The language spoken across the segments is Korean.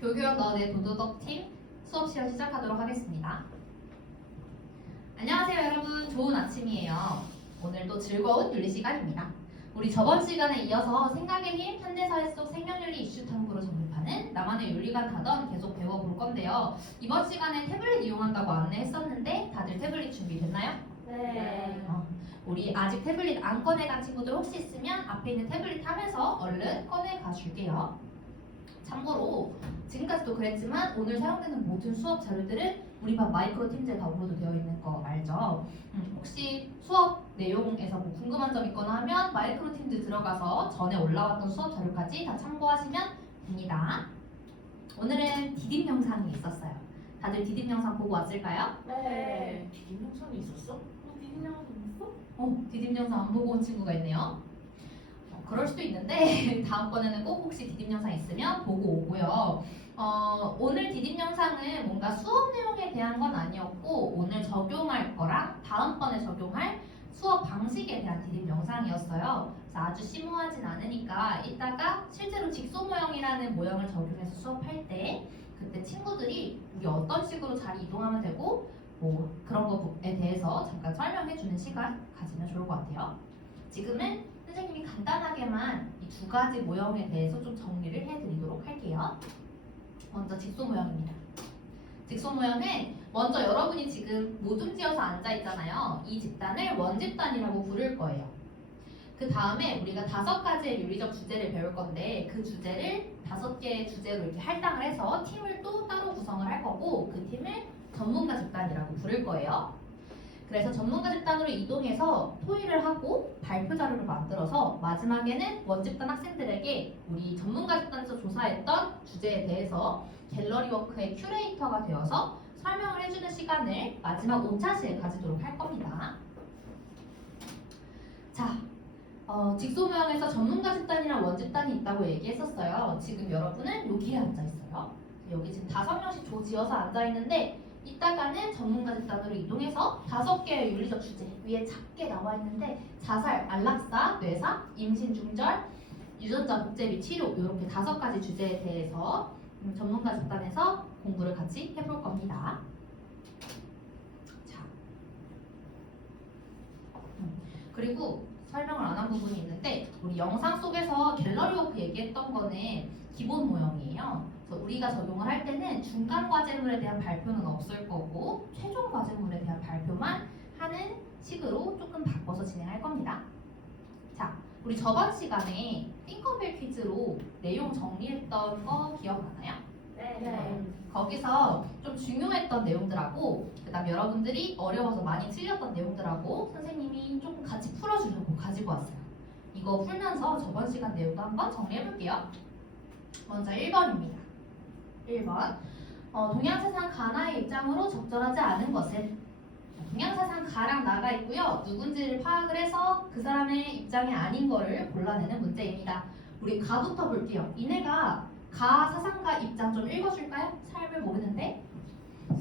교교역 너네 도도덕팀 수업 시간 시작하도록 하겠습니다. 안녕하세요 여러분, 좋은 아침이에요. 오늘도 즐거운 윤리 시간입니다. 우리 저번 시간에 이어서 생각의 힘, 현대사회 속 생명윤리 이슈 탐구로 정립하는 나만의 윤리관 단원 계속 배워볼 건데요. 이번 시간에 태블릿 이용한다고 안내했었는데 다들 태블릿 준비됐나요? 네. 우리 아직 태블릿 안 꺼내간 친구들 혹시 있으면 앞에 있는 태블릿 하면서 얼른 꺼내가 줄게요. 참고로 지금까지도 그랬지만 오늘 사용되는 모든 수업 자료들은 우리 반 마이크로 팀즈에 다운로드 되어 있는 거 알죠? 혹시 수업 내용에서 뭐 궁금한 점 있거나 하면 마이크로 팀즈 들어가서 전에 올라왔던 수업 자료까지 다 참고하시면 됩니다. 오늘은 디딤 영상이 있었어요. 다들 디딤 영상 보고 왔을까요? 네. 디딤 영상이 있었어? 디딤 영상 있어? 디딤 영상 안 보고 온 친구가 있네요. 그럴 수도 있는데 다음번에는 꼭 혹시 디딤 영상 있으면 보고 오고요. 오늘 디딤 영상은 뭔가 수업 내용에 대한 건 아니었고 오늘 적용할 거랑 다음번에 적용할 수업 방식에 대한 디딤 영상이었어요. 그래서 아주 심오하진 않으니까 이따가 실제로 직소 모형이라는 모형을 적용해서 수업할 때 그때 친구들이 우리 어떤 식으로 잘 이동하면 되고 뭐 그런 거에 대해서 잠깐 설명해주는 시간 가지면 좋을 것 같아요. 지금은 선생님이 간단하게만 이 두 가지 모형에 대해서 좀 정리를 해드리도록 할게요. 먼저 직소 모형입니다. 직소 모형은 먼저 여러분이 지금 모둠지어서 앉아있잖아요. 이 집단을 원집단이라고 부를 거예요. 그 다음에 우리가 5가지의 윤리적 주제를 배울 건데 그 주제를 5개의 주제로 이렇게 할당을 해서 팀을 또 따로 구성을 할 거고 그 팀을 전문가 집단이라고 부를 거예요. 그래서 전문가 집단으로 이동해서 토의를 하고 발표 자료를 만들어서 마지막에는 원집단 학생들에게 우리 전문가 집단에서 조사했던 주제에 대해서 갤러리 워크의 큐레이터가 되어서 설명을 해주는 시간을 마지막 5차시에 가지도록 할 겁니다. 자, 직소 모형에서 전문가 집단이랑 원집단이 있다고 얘기했었어요. 지금 여러분은 여기에 앉아있어요. 여기 지금 5명씩 조 지어서 앉아있는데 이따가는 전문가 집단으로 이동해서 5개의 윤리적 주제 위에 작게 나와 있는데 자살, 안락사, 뇌사, 임신 중절, 유전자 복제 및 치료 이렇게 5가지 주제에 대해서 전문가 집단에서 공부를 같이 해볼 겁니다. 자, 그리고 설명을 안 한 부분이 있는데 우리 영상 속에서 갤러리 워크 얘기했던 거는 기본 모형이에요. 그래서 우리가 적용을 할 때는 중간 과제물에 대한 발표는 없을 거고 최종 과제물에 대한 발표만 하는 식으로 조금 바꿔서 진행할 겁니다. 자, 우리 저번 시간에 띵커벨 퀴즈로 내용 정리했던 거 기억나나요? 네. 거기서 좀 중요했던 내용들하고 그다음 여러분들이 어려워서 많이 틀렸던 내용들하고 선생님이 조금 같이 풀어주려고 가지고 왔어요. 이거 풀면서 저번 시간 내용도 한번 정리해볼게요. 먼저 1번입니다. 1번. 동양세상 가나의 입장으로 적절하지 않은 것은 동양세상 가랑 나가 있고요. 누군지를 파악을 해서 그 사람의 입장이 아닌 거를 골라내는 문제입니다. 우리 가부터 볼게요. 이내가 가 사상가 입장 좀 읽어줄까요? 삶을 모르는데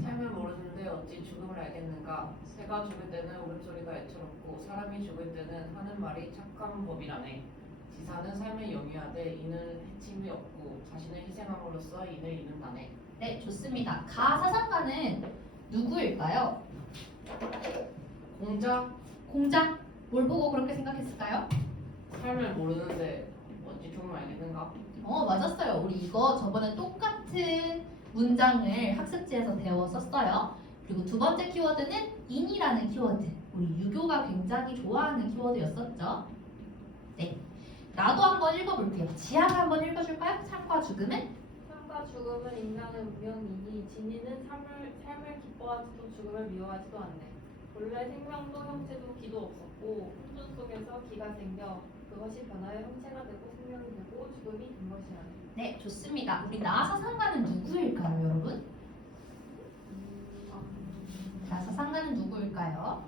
삶을 모르는데 어찌 죽음을 알겠는가. 새가 죽을 때는 울음소리가 애처롭고 사람이 죽을 때는 하는 말이 착한 법이라네. 지사는 삶을 영위하되 이는 해침이 없고 자신을 희생함으로써 이를 이룬다네. 네, 좋습니다. 가 사상가는 누구일까요? 공자. 공자? 뭘 보고 그렇게 생각했을까요? 삶을 모르는데 어찌 죽음을 알겠는가. 맞았어요. 우리 이거 저번에 똑같은 문장을 학습지에서 배웠었어요. 그리고 두 번째 키워드는 인이라는 키워드. 우리 유교가 굉장히 좋아하는 키워드였었죠. 네, 나도 한번 읽어볼게요. 지아가 한번 읽어줄까요? 삶과 죽음은? 삶과 죽음은 인간의 운명이니 진리는 삶을 기뻐하지도 죽음을 미워하지도 않네. 본래 생명도 형체도 기도 없었고 혼돈 속에서 기가 생겨 그것이 변화의 형체가 되고 생명이 되고 죽음이 된 것이라네. 네, 좋습니다. 우리 나사상가는 누구일까요, 여러분? 나사상가는 누구일까요?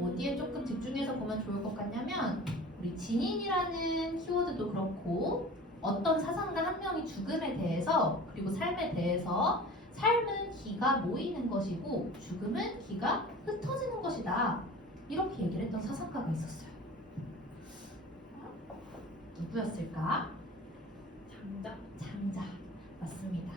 어디에 조금 집중해서 보면 좋을 것 같냐면 우리 진인이라는 키워드도 그렇고 어떤 사상가 한 명이 죽음에 대해서 그리고 삶에 대해서 삶은 기가 모이는 것이고 죽음은 기가 흩어지는 것이다 이렇게 얘기를 했던 사상가가 있었어요. 누구였을까? 장자. 장자 맞습니다.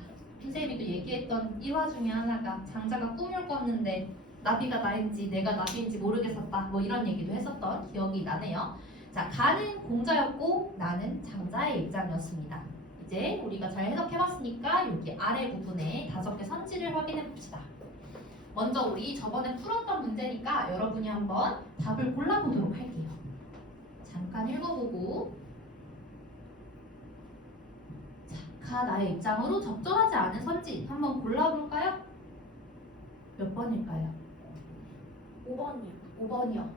우리도 얘기했던 일화 중에 하나가 장자가 꿈을 꿨는데 나비가 나인지 내가 나비인지 모르겠었다. 뭐 이런 얘기도 했었던 기억이 나네요. 자, 가는 공자였고 나는 장자의 입장이었습니다. 이제 우리가 잘 해석해봤으니까 여기 아래 부분에 5개 선지를 확인해 봅시다. 먼저 우리 저번에 풀었던 문제니까 여러분이 한번 답을 골라보도록 할게요. 잠깐 읽어보고. 자, 가 나의 입장으로 적절하지 않은 선지 한번 골라볼까요? 몇 번일까요? 5번이요. 5번이요.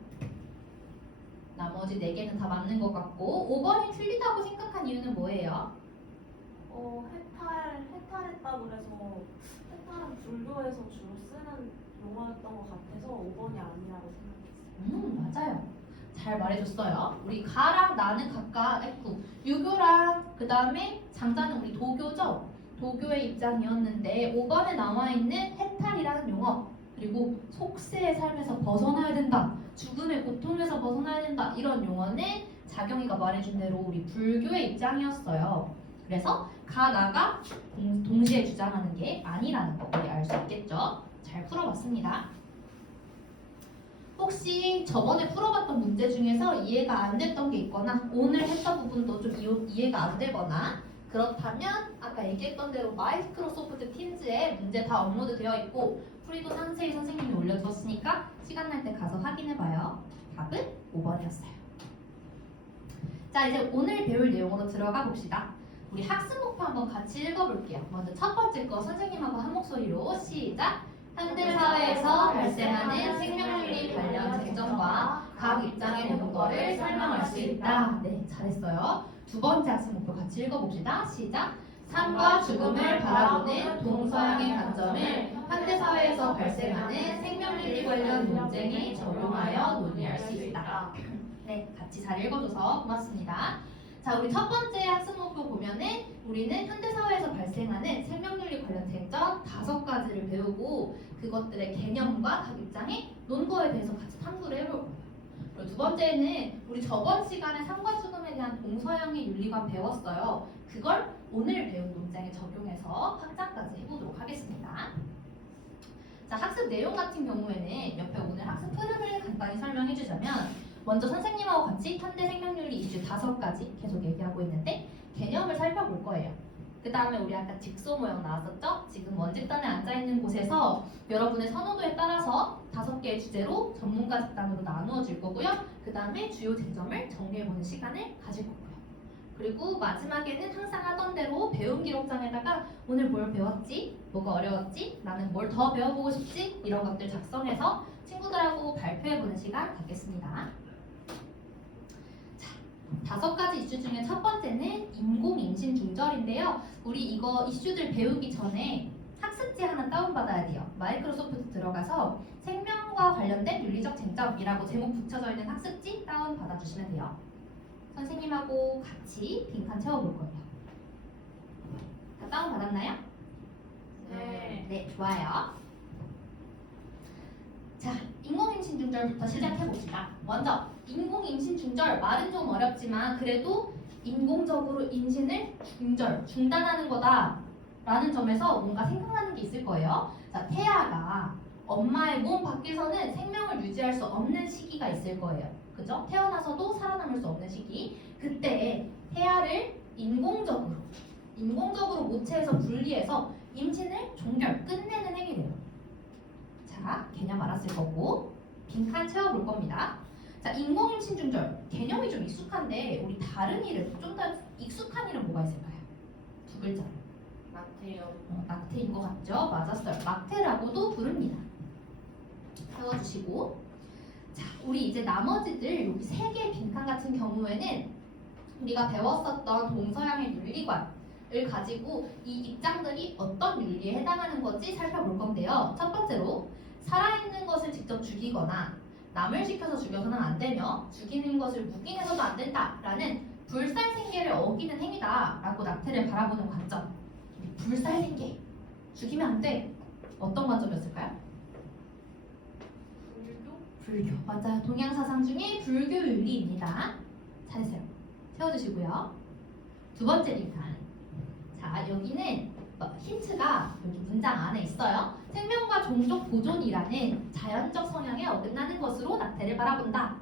나머지 4개는 다 맞는 것 같고 5번이 틀리다고 생각한 이유는 뭐예요? 해탈했다고 그래서 해탈은 불교에서 주로 쓰는 용어였던 것 같아서 5번이 아니라고 생각했어요. 맞아요. 잘 말해줬어요. 우리 가랑 나는 각각 유교랑 그 다음에 장자는 우리 도교죠. 도교의 입장이었는데 5번에 나와 있는 해탈이라는 용어 그리고 속세의 삶에서 벗어나야 된다. 죽음의 고통에서 벗어나야 된다. 이런 용어는 자경이가 말해준 대로 우리 불교의 입장이었어요. 그래서 가나가 동시에 주장하는 게 아니라는 거 우리 알 수 있겠죠? 잘 풀어봤습니다. 혹시 저번에 풀어봤던 문제 중에서 이해가 안 됐던 게 있거나 오늘 했던 부분도 좀 이해가 안 되거나 그렇다면 아까 얘기했던 대로 마이크로소프트 팀즈에 문제 다 업로드 되어 있고 풀이도 상세히 선생님이 올려주었으니까 시간 날 때 가서 확인해봐요. 답은 5번이었어요. 자, 이제 오늘 배울 내용으로 들어가 봅시다. 우리 학습 목표 한번 같이 읽어볼게요. 먼저 첫 번째 거 선생님하고 한 목소리로 시작! 현대사회에서 발생하는 생명윤리 관련 쟁점과 각 입장의 근거를 설명할 수 있다. 네, 잘했어요. 두 번째 학습 목표 같이 읽어봅시다. 시작! 삶과 죽음을 바라보는 동서양의 관점을 현대사회에서 발생하는 생명윤리 관련 논쟁에 적용하여 논의할 수 있다. 네, 같이 잘 읽어줘서 고맙습니다. 자, 우리 첫 번째 학습 목표 보면은 우리는 현대사회에서 발생하는 생명윤리 관련 쟁점 5가지를 배우고 그것들의 개념과 각 입장의 논거에 대해서 같이 탐구를 해볼 거예요. 그리고 두 번째는 우리 저번 시간에 삶과 죽음에 대한 동서양의 윤리관 배웠어요. 그걸 오늘 배운 논쟁에 적용해서 확장까지 해보도록 하겠습니다. 자, 학습 내용 같은 경우에는 옆에 오늘 학습 흐름을 간단히 설명해 주자면 먼저 선생님하고 같이 현대 생명윤리 이슈 5가지 계속 얘기하고 있는데 개념을 살펴볼 거예요. 그 다음에 우리 아까 직소 모형 나왔었죠? 지금 원집단에 앉아있는 곳에서 여러분의 선호도에 따라서 5개의 주제로 전문가 집단으로 나누어 줄 거고요. 그 다음에 주요 쟁점을 정리해보는 시간을 가질 거고요. 그리고 마지막에는 항상 하던 대로 배움 기록장에다가 오늘 뭘 배웠지? 뭐가 어려웠지? 나는 뭘 더 배워보고 싶지? 이런 것들 작성해서 친구들하고 발표해보는 시간 갖겠습니다. 5가지 이슈 중에 첫 번째는 인공 임신 중절인데요. 우리 이거 이슈들 배우기 전에 학습지 하나 다운받아야 돼요. 마이크로소프트 들어가서 생명과 관련된 윤리적 쟁점이라고 제목 붙여져 있는 학습지 다운받아 주시면 돼요. 선생님하고 같이 빈칸 채워볼 거예요. 다 다운받았나요? 네. 네, 좋아요. 자, 인공임신 중절부터 시작해봅시다. 먼저 인공임신 중절 말은 좀 어렵지만 그래도 인공적으로 임신을 중단하는 거다 라는 점에서 뭔가 생각나는 게 있을 거예요. 자, 태아가 엄마의 몸 밖에서는 생명을 유지할 수 없는 시기가 있을 거예요. 그죠? 태어나서도 살아남을 수 없는 시기. 그때 태아를 인공적으로 모체에서 분리해서 임신을 끝내는 행위래요. 자, 개념 알았을 거고 빈칸 채워볼 겁니다. 자, 인공임신 중절 개념이 좀 익숙한데 우리 다른 이름 좀 더 익숙한 이름 뭐가 있을까요? 2글자로. 낙태요. 낙태인 것 같죠? 맞았어요. 낙태라고도 부릅니다. 세워주시고 자, 우리 이제 나머지들 여기 3개의 빈칸 같은 경우에는 우리가 배웠었던 동서양의 윤리관을 가지고 이 입장들이 어떤 윤리에 해당하는 건지 살펴볼 건데요. 첫 번째로 살아있는 것을 직접 죽이거나 남을 시켜서 죽여서는 안 되며 죽이는 것을 묵인해서도 안 된다라는 불살생계를 어기는 행위다라고 낙태를 바라보는 관점. 불살생계, 죽이면 안 돼. 어떤 관점이었을까요? 불교. 맞아요. 동양사상 중에 불교 윤리입니다. 잘했어요. 세워주시고요. 두 번째 빈칸. 자, 여기는 힌트가 여기 문장 안에 있어요. 생명과 종족 보존이라는 자연적 성향에 어긋나는 것으로 낙태를 바라본다.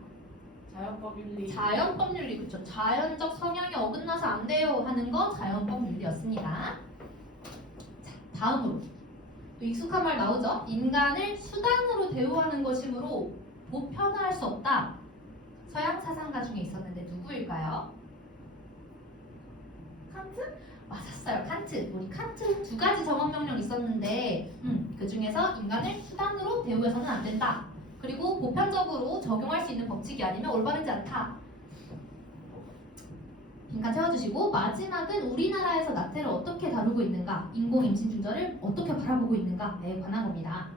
자연법 윤리. 자연법 윤리, 그렇죠. 자연적 성향에 어긋나서 안 돼요 하는 거 자연법 윤리였습니다. 자, 다음으로 또 익숙한 말 나오죠. 인간을 수단으로 대우하는 것이므로 보편화할 수 없다. 서양 사상가 중에 있었는데 누구일까요? 칸트? 맞았어요. 칸트. 우리 칸트 두 가지 정언 명령 있었는데 그 중에서 인간을 수단으로 대우해서는 안 된다. 그리고 보편적으로 적용할 수 있는 법칙이 아니면 올바르지 않다. 빈칸 채워주시고 마지막은 우리나라에서 낙태를 어떻게 다루고 있는가, 인공 임신 중절을 어떻게 바라보고 있는가에 관한 겁니다.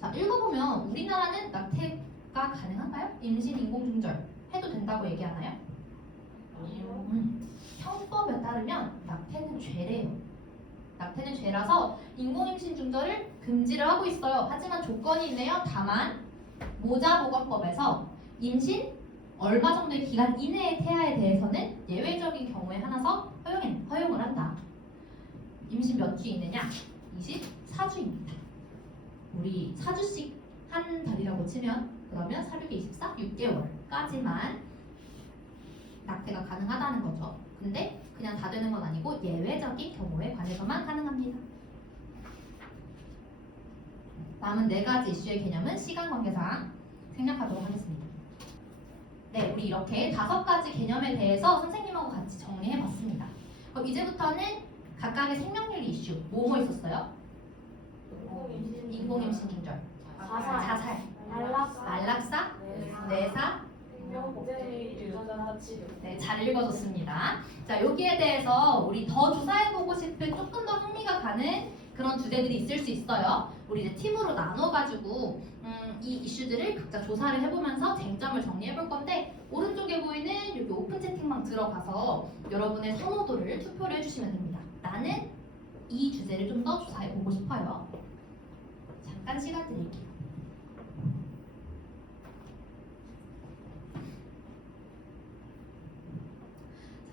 자, 읽어보면 우리나라는 낙태가 가능한가요? 임신 인공 중절 해도 된다고 얘기하나요? 아니요. 형법에 따르면 낙태는 죄래요. 낙태는 죄라서 인공임신 중절을 금지를 하고 있어요. 하지만 조건이 있네요. 다만 모자보건법에서 임신 얼마 정도의 기간 이내의 태아에 대해서는 예외적인 경우에 한해서 허용을 한다. 임신 몇 주 있느냐? 24주입니다. 우리 4주씩 한 달이라고 치면 그러면 4, 6에 24, 6개월까지만 낙태가 가능하다는 거죠. 근데 그냥 다 되는 건 아니고 예외적인 경우에 관해서만 가능합니다. 남은 4가지 이슈의 개념은 시간 관계상 생략하도록 하겠습니다. 네, 우리 이렇게 5가지 개념에 대해서 선생님하고 같이 정리해봤습니다. 그럼 이제부터는 각각의 생명윤리 이슈 뭐뭐 있었어요? 인공임신 중절, 자살, 안락사, 내사, 유전자 치료. 네, 잘 읽어줬습니다. 자, 여기에 대해서 우리 더 조사해보고 싶은 조금 더 흥미가 가는 그런 주제들이 있을 수 있어요. 우리 이제 팀으로 나눠가지고 이 이슈들을 각자 조사를 해보면서 쟁점을 정리해볼 건데 오른쪽에 보이는 여기 오픈 채팅방 들어가서 여러분의 선호도를 투표를 해주시면 됩니다. 나는 이 주제를 좀 더 조사해보고 싶어요. 잠깐 시간 드릴게요.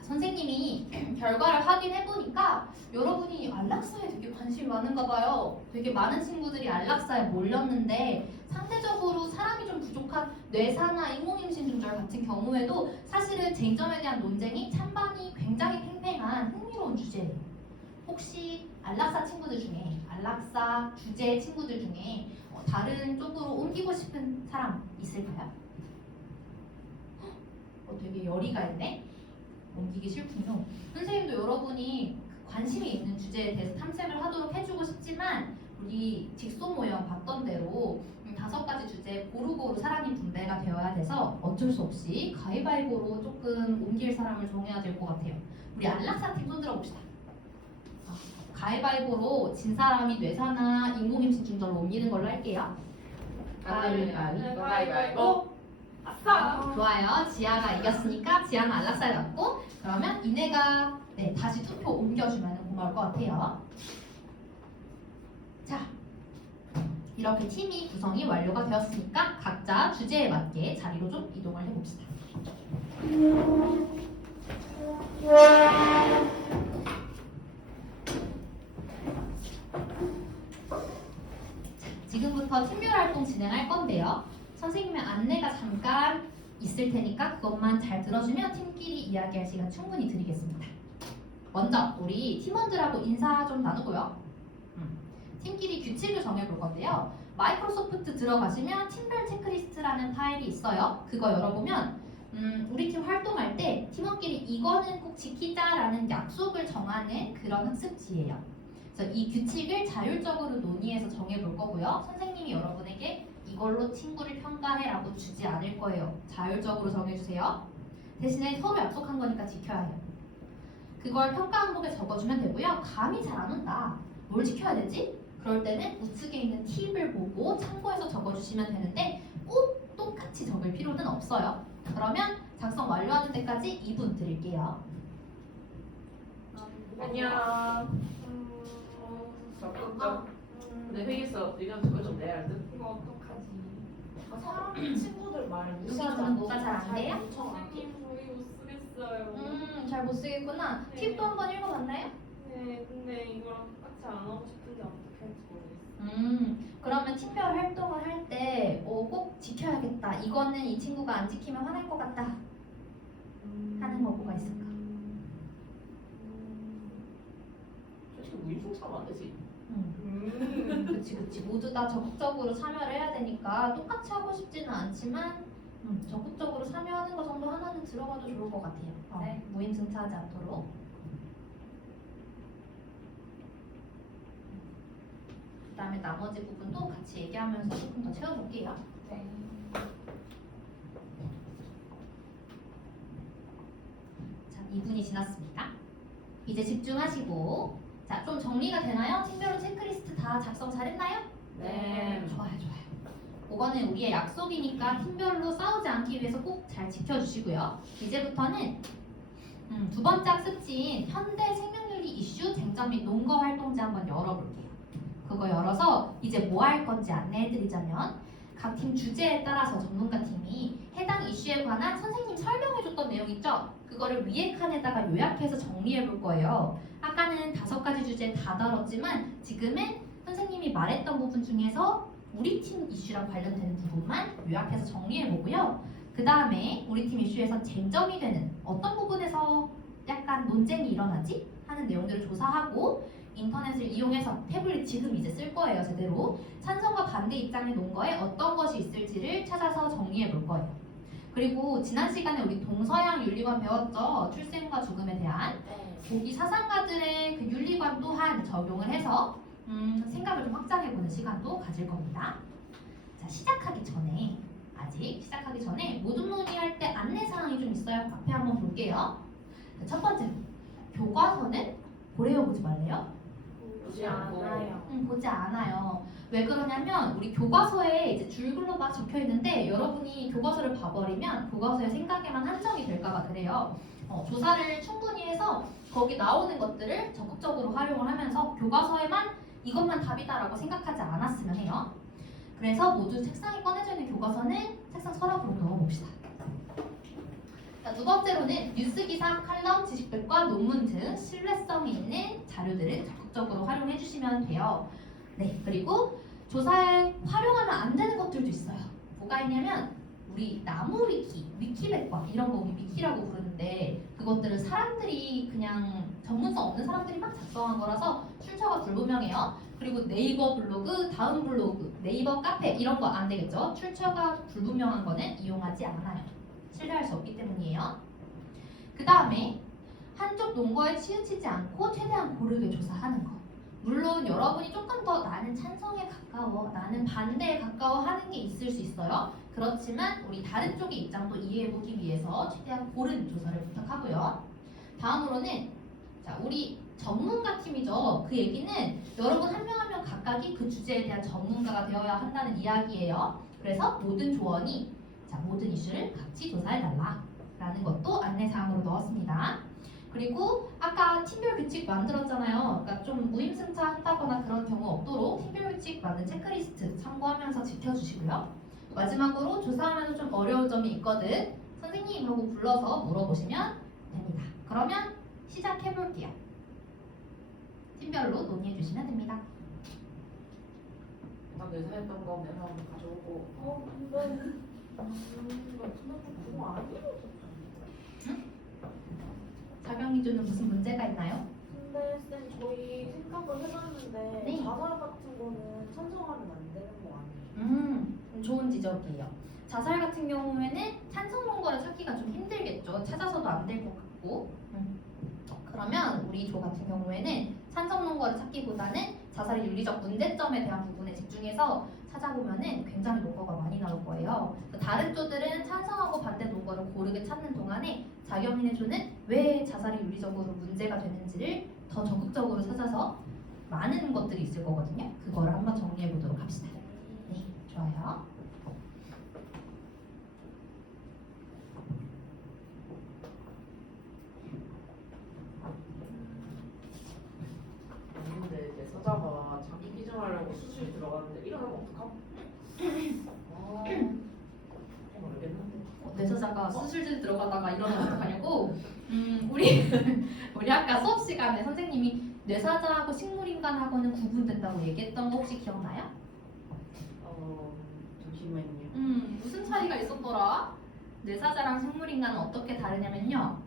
선생님이 결과를 확인해보니까 여러분이 안락사에 되게 관심이 많은가 봐요. 되게 많은 친구들이 안락사에 몰렸는데 상대적으로 사람이 좀 부족한 뇌사나 인공임신 중절 같은 경우에도 사실은 쟁점에 대한 논쟁이 찬반이 굉장히 팽팽한 흥미로운 주제예요. 혹시 안락사 친구들 중에 안락사 주제 친구들 중에 다른 쪽으로 옮기고 싶은 사람 있을까요? 되게 열의가 있네. 옮기기 싫군요. 선생님도 여러분이 관심이 있는 주제에 대해서 탐색을 하도록 해주고 싶지만 우리 직소 모형 봤던 대로 5가지 주제에 고루고루 사람이 분배가 되어야 돼서 어쩔 수 없이 가위바위보로 조금 옮길 사람을 정해야 될 것 같아요. 우리 안락사 팀 손들어 봅시다. 가위바위보로 진 사람이 뇌사나 인공임신 중절로 옮기는 걸로 할게요. 가위바위보. 아싸! 좋아요. 지아가 이겼으니까 지아는 안락사에 넣고 그러면 이내가 다시 투표 옮겨주면 고마울 것 같아요. 자, 이렇게 팀이 구성이 완료가 되었으니까 각자 주제에 맞게 자리로 좀 이동을 해봅시다. 지금부터 팀별 활동 진행할 건데요. 선생님의 안내가 잠깐 있을 테니까 그것만 잘 들어주면 팀끼리 이야기할 시간 충분히 드리겠습니다. 먼저 우리 팀원들하고 인사 좀 나누고요. 팀끼리 규칙을 정해볼 건데요. 마이크로소프트 들어가시면 팀별 체크리스트라는 파일이 있어요. 그거 열어보면 우리 팀 활동할 때 팀원끼리 이거는 꼭 지키자라는 약속을 정하는 그런 학습지예요. 그래서 이 규칙을 자율적으로 논의해서 정해볼 거고요. 선생님이 여러분에게 이걸로 친구를 평가해라고 주지 않을 거예요. 자율적으로 정해주세요. 대신에 서로 약속한 거니까 지켜야 해요. 그걸 평가 항목에 적어주면 되고요. 감이 잘 안 온다. 뭘 지켜야 되지? 그럴 때는 우측에 있는 팁을 보고 참고해서 적어주시면 되는데 꼭 똑같이 적을 필요는 없어요. 그러면 작성 완료하는 데까지 2분 드릴게요. 안녕. 적극적. 근데 회의에서 의견 그거 좀 내야 할 듯. 이거 어떡하지? 사람 친구들 말 여기서는 뭐가 잘 안 돼요? 선생님 저희 못 쓰겠어요. 잘 못 쓰겠구나. 네. 팁도 한번 읽어봤나요? 네, 근데 이거랑 똑같이 안 하고 싶은데 어떻게 할지 모르겠어요. 그러면 팀별 활동을 할 때 꼭 지켜야겠다. 이거는 이 친구가 안 지키면 화날 것 같다. 하는 거 뭐가 있을까? 솔직히 무임승차하면 안 되지. 그치. 모두 다 적극적으로 참여를 해야 되니까 똑같이 하고 싶지는 않지만 적극적으로 참여하는 거 정도 하나는 들어가도 좋을 것 같아요. 네. 무임승차하지 않도록. 그 다음에 나머지 부분도 같이 얘기하면서 조금 더 채워볼게요. 네. 자, 2분이 지났습니다. 이제 집중하시고 자, 좀 정리가 되나요? 팀별로 체크리스트 다 작성 잘했나요? 네. 좋아요. 그거는 우리의 약속이니까 팀별로 싸우지 않기 위해서 꼭 잘 지켜주시고요. 이제부터는 두 번째 학습지인 현대 생명윤리 이슈 쟁점 및 논거 활동지 한번 열어볼게요. 그거 열어서 이제 뭐 할 건지 안내해드리자면 각 팀 주제에 따라서 전문가 팀이 해당 이슈에 관한 선생님 설명해줬던 내용 있죠? 그거를 위에 칸에다가 요약해서 정리해볼 거예요. 아까는 5가지 주제 다 다뤘지만 지금은 선생님이 말했던 부분 중에서 우리 팀 이슈랑 관련되는 부분만 요약해서 정리해보고요. 그 다음에 우리 팀 이슈에서 쟁점이 되는 어떤 부분에서 약간 논쟁이 일어나지? 하는 내용들을 조사하고 인터넷을 이용해서 태블릿 지금 이제 쓸 거예요, 제대로. 찬성과 반대 입장의 논거에 어떤 것이 있을지를 찾아서 정리해 볼 거예요. 그리고 지난 시간에 우리 동서양 윤리관 배웠죠? 출생과 죽음에 대한. 거기 사상가들의 그 윤리관 또한 적용을 해서 생각을 좀 확장해보는 시간도 가질 겁니다. 자, 아직 시작하기 전에 모든 논의할 때 안내사항이 좀 있어요. 앞에 한번 볼게요. 자, 첫 번째, 교과서는 보래요, 보지 말래요? 보지 않고. 보지 않아요. 왜 그러냐면 우리 교과서에 이제 줄글로 막 적혀 있는데 여러분이 교과서를 봐버리면 교과서의 생각에만 한정이 될까봐 그래요. 조사를 충분히 해서 거기 나오는 것들을 적극적으로 활용을 하면서 교과서에만 이것만 답이다라고 생각하지 않았으면 해요. 그래서 모두 책상에 꺼내져 있는 교과서는 책상 서랍으로 넣어봅시다. 자, 두 번째로는 뉴스 기사, 칼럼, 지식백과, 논문 등 신뢰성이 있는 자료들을 적극적으로 활용해 주시면 돼요. 네, 그리고 조사에 활용하면 안 되는 것들도 있어요. 뭐가 있냐면 우리 나무 위키, 위키백과 이런 거 우리 위키라고 부르는데 그것들은 사람들이 그냥 전문성 없는 사람들이 막 작성한 거라서 출처가 불분명해요. 그리고 네이버 블로그, 다음 블로그, 네이버 카페 이런 거 안 되겠죠. 출처가 불분명한 거는 이용하지 않아요. 신뢰할 수 없기 때문이에요. 그 다음에 한쪽 논거에 치우치지 않고 최대한 고르게 조사하는 거. 물론 여러분이 조금 더 나는 찬성에 가까워, 나는 반대에 가까워 하는 게 있을 수 있어요. 그렇지만 우리 다른 쪽의 입장도 이해해보기 위해서 최대한 고른 조사를 부탁하고요. 다음으로는 자, 우리 전문가 팀이죠. 그 얘기는 여러분 한 명 한 명 각각이 그 주제에 대한 전문가가 되어야 한다는 이야기예요. 그래서 모든 조언이 모든 이슈를 같이 조사해달라 라는 것도 안내사항으로 넣었습니다. 그리고 아까 팀별 규칙 만들었잖아요. 그러니까 좀 무임승차 한다거나 그런 경우 없도록 팀별 규칙 만든 체크리스트 참고하면서 지켜주시고요. 마지막으로 조사하면서 좀 어려운 점이 있거든. 선생님 하고 불러서 물어보시면 됩니다. 그러면 시작해볼게요. 팀별로 논의해주시면 됩니다. 난 예상했던 거 내가 한번 가져오고. 근데 그거 아니에요. 자경이주는 무슨 문제가 있나요? 근데 쌤 저희 생각을 해봤는데 네. 자살 같은 거는 찬성하면 안 되는 거 아니에요? 좋은 지적이에요. 자살 같은 경우에는 찬성 논거를 찾기가 좀 힘들겠죠. 찾아서도 안 될 것 같고. 그러면 우리 조 같은 경우에는 찬성 논거를 찾기보다는 자살의 윤리적 문제점에 대한 부분에 집중해서 찾아보면은 굉장히 논거가 많이 나올 거예요. 다른 조들은 찬성하고 반대 논거를 고르게 찾는 동안에 자경인의 조는 왜 자살이 윤리적으로 문제가 되는지를 더 적극적으로 찾아서 많은 것들이 있을 거거든요. 그거를 한번 정리해 보도록 합시다. 네, 좋아요. 근데 이제 서자가 자기 기증하려고 수술이 들어갔는데 이러면 어떡함? 모르겠는데. 뇌서자가 수술실 들어가다가 이러면 어떡하냐고. 우리 아까 수업 시간에 선생님이 뇌사자하고 식물인간하고는 구분된다고 얘기했던 거 혹시 기억나요? 잠시만요. 무슨 차이가 있었더라? 뇌사자랑 식물인간은 어떻게 다르냐면요.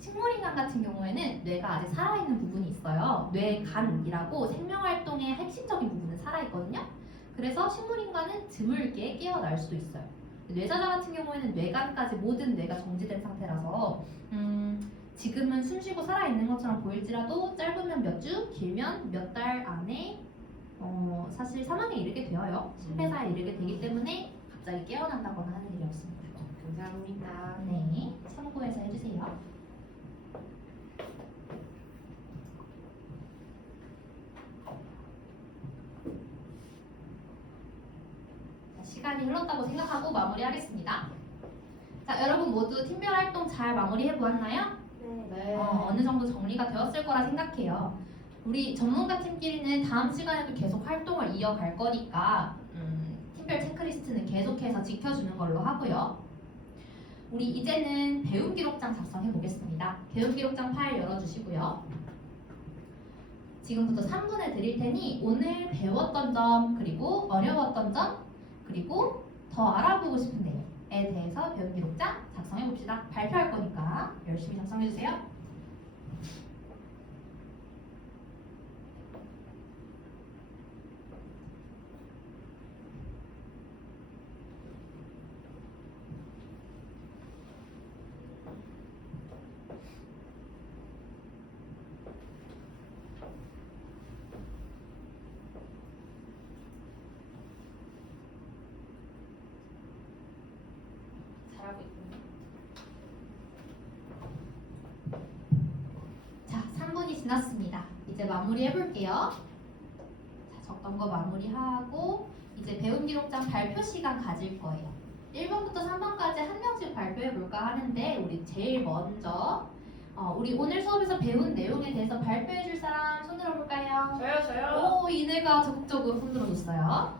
식물인간 같은 경우에는 뇌가 아직 살아있는 부분이 있어요. 뇌간이라고 생명활동의 핵심적인 부분은 살아있거든요. 그래서 식물인간은 드물게 깨어날 수도 있어요. 뇌사자 같은 경우에는 뇌간까지 모든 뇌가 정지된 상태라서 지금은 숨쉬고 살아있는 것처럼 보일지라도 짧으면 몇 주, 길면 몇 달 안에 사실 사망에 이르게 되어요. 심폐사에 이르게 되기 때문에 갑자기 깨어난다거나 하는 일이 없습니다. 감사합니다. 네, 참고해서 해주세요. 자, 시간이 흘렀다고 생각하고 마무리하겠습니다. 자, 여러분 모두 팀별 활동 잘 마무리해 보았나요? 네. 어느 정도 정리가 되었을 거라 생각해요. 우리 전문가 팀끼리는 다음 시간에도 계속 활동을 이어갈 거니까 팀별 체크리스트는 계속해서 지켜주는 걸로 하고요. 우리 이제는 배움 기록장 작성해 보겠습니다. 배움 기록장 파일 열어주시고요. 지금부터 3분을 드릴 테니 오늘 배웠던 점, 그리고 어려웠던 점, 그리고 더 알아보고 싶은 내용에 대해서 배움 기록장 작성해 봅시다. 발표할 거니까 열심히 작성해 주세요. 잘하고 있군요. 자, 3분이 지났습니다. 이제 마무리해 볼게요. 자, 적던 거 마무리하고 이제 배움 기록장 발표 시간 가질 거예요. 1번부터 3번까지 한 명씩 발표해 볼까 하는데 우리 제일 먼저 우리 오늘 수업에서 배운 내용에 대해서 발표해 줄 사람 손 들어볼까요? 저요. 오, 이내가 적극적으로 손 들어줬어요.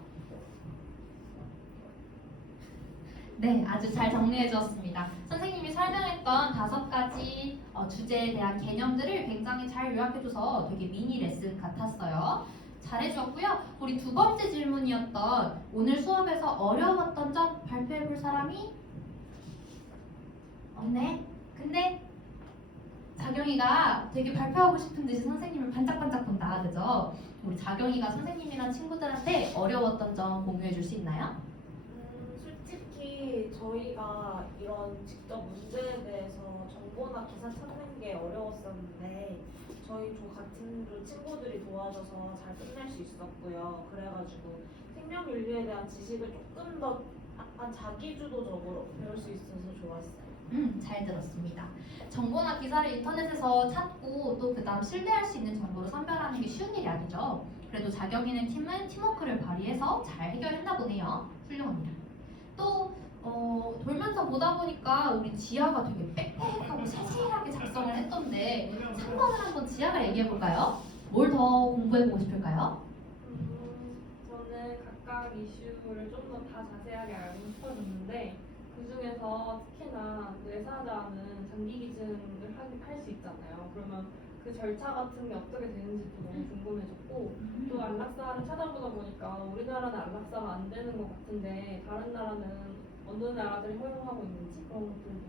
네, 아주 잘 정리해 주었습니다. 선생님이 설명했던 5가지 주제에 대한 개념들을 굉장히 잘 요약해줘서 되게 미니 레슨 같았어요. 잘해주었고요. 우리 두 번째 질문이었던 오늘 수업에서 어려웠던 점 발표해 볼 사람이 없네. 근데 자경이가 되게 발표하고 싶은 듯이 선생님을 반짝반짝 본다, 그죠? 우리 자경이가 선생님이랑 친구들한테 어려웠던 점 공유해 줄 수 있나요? 솔직히 저희가 이런 직접 문제에 대해서 정보나 기사 찾는 게 어려웠었는데 저희 조 같은 조 친구들이 도와줘서 잘 끝낼 수 있었고요. 그래가지고 생명윤리에 대한 지식을 조금 더 약간 자기주도적으로 배울 수 있어서 좋았어요. 잘 들었습니다. 정보나 기사를 인터넷에서 찾고 또 그다음 신뢰할 수 있는 정보를 선별하는 게 쉬운 일이 아니죠. 그래도 자경 있는 팀은 팀워크를 발휘해서 잘 해결했나 보네요. 훌륭합니다. 또 돌면서 보다 보니까 우리 지아가 되게 빽빽하고 세세하게 작성을 했던데 3번을 한번 지아가 얘기해 볼까요? 뭘 더 공부해 보고 싶을까요? 저는 각각 이슈를 좀 더 다 자세하게 알고 싶어졌는데 그 중에서 특히나 뇌사자는 장기 기증을 할 수 있잖아요. 그러면 그 절차 같은 게 어떻게 되는지도 너무 궁금해졌고 또 안락사를 찾아보다 보니까 우리나라는 안락사가 안 되는 것 같은데 다른 나라는 어느 나라들이 허용하고 있는지 그런 것들도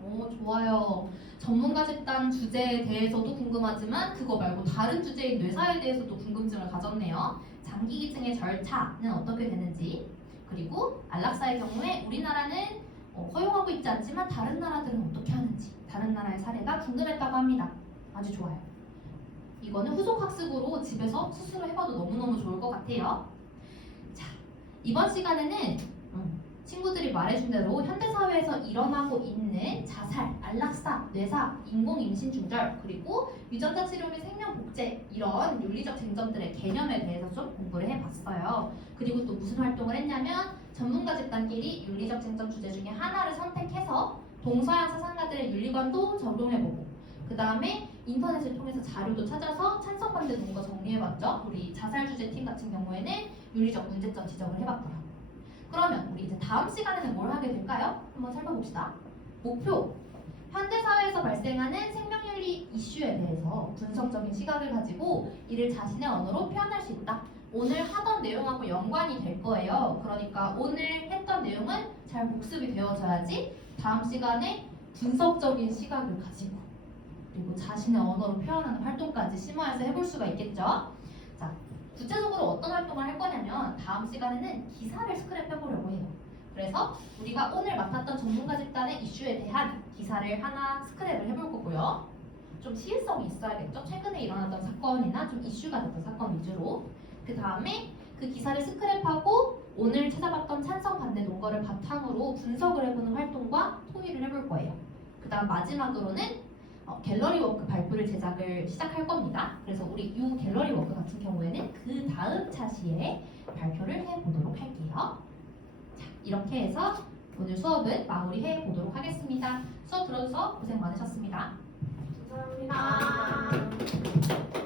궁금해졌어요. 좋아요. 전문가 집단 주제에 대해서도 궁금하지만 그거 말고 다른 주제인 뇌사에 대해서도 궁금증을 가졌네요. 장기 기증의 절차는 어떻게 되는지, 그리고 안락사의 경우에 우리나라는 허용하고 있지 않지만 다른 나라들은 어떻게 하는지, 다른 나라의 사례가 궁금했다고 합니다. 아주 좋아요. 이거는 후속 학습으로 집에서 스스로 해봐도 너무너무 좋을 것 같아요. 자, 이번 시간에는 친구들이 말해준 대로 현대사회에서 일어나고 있는 자살, 안락사, 뇌사, 인공임신 중절, 그리고 유전자 치료 및 생명복제 이런 윤리적 쟁점들의 개념에 대해서 좀 공부를 해봤어요. 그리고 또 무슨 활동을 했냐면 전문가 집단끼리 윤리적 쟁점 주제 중에 하나를 선택해서 동서양 사상가들의 윤리관도 적용해보고 그 다음에 인터넷을 통해서 자료도 찾아서 찬성반대 논거 정리해봤죠. 우리 자살 주제 팀 같은 경우에는 윤리적 문제점 지적을 해봤고요. 그러면 우리 이제 다음 시간에는 뭘 하게 될까요? 한번 살펴봅시다. 목표. 현대사회에서 발생하는 생명력 커뮤니티 이슈에 대해서 분석적인 시각을 가지고 이를 자신의 언어로 표현할 수 있다. 오늘 하던 내용하고 연관이 될 거예요. 그러니까 오늘 했던 내용은 잘 복습이 되어져야지 다음 시간에 분석적인 시각을 가지고 그리고 자신의 언어로 표현하는 활동까지 심화해서 해볼 수가 있겠죠. 자, 구체적으로 어떤 활동을 할 거냐면 다음 시간에는 기사를 스크랩해보려고 해요. 그래서 우리가 오늘 맡았던 전문가 집단의 이슈에 대한 기사를 하나 스크랩을 해볼 거고요. 좀 시일성이 있어야겠죠. 최근에 일어났던 사건이나 좀 이슈가 됐던 사건 위주로. 그 다음에 그 기사를 스크랩하고 오늘 찾아봤던 찬성 반대 논거를 바탕으로 분석을 해보는 활동과 토의를 해볼 거예요. 그 다음 마지막으로는 갤러리 워크 발표를 제작을 시작할 겁니다. 그래서 우리 이 갤러리 워크 같은 경우에는 그 다음 차시에 발표를 해보도록 할게요. 자, 이렇게 해서 오늘 수업은 마무리해 보도록 하겠습니다. 수업 들어줘서 고생 많으셨습니다. 감사합니다.